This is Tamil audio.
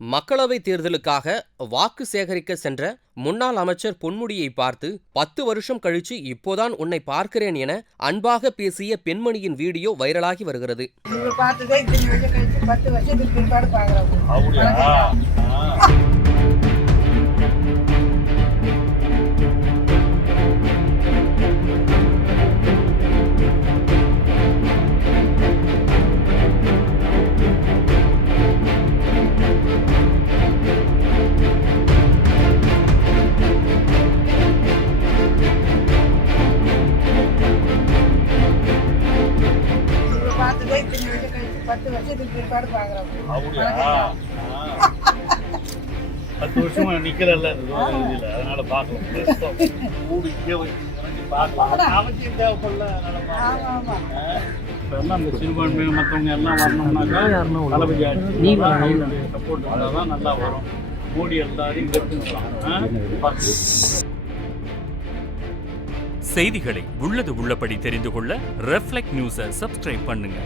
மக்களவைத் தேர்தலுக்காக வாக்கு சேகரிக்க சென்ற முன்னாள் அமைச்சர் பொன்முடியை பார்த்து 10 வருஷம் கழிச்சு இப்போதான் உன்னை பார்க்கிறேன் என அன்பாக பேசிய பெண்மணியின் வீடியோ வைரலாகி வருகிறது. சிறுபான்மை மற்றவங்க எல்லாம் வரணும்னாக்கா தளபதி ஆட்சி சப்போர்ட் வந்தாதான் நல்லா வரும். மோடி எல்லாரையும் செய்திகளை உள்ளது உள்ளபடி தெரிந்து கொள்ள ரெஃப்ளெக்ட் நியூஸை சப்ஸ்கிரைப் பண்ணுங்க.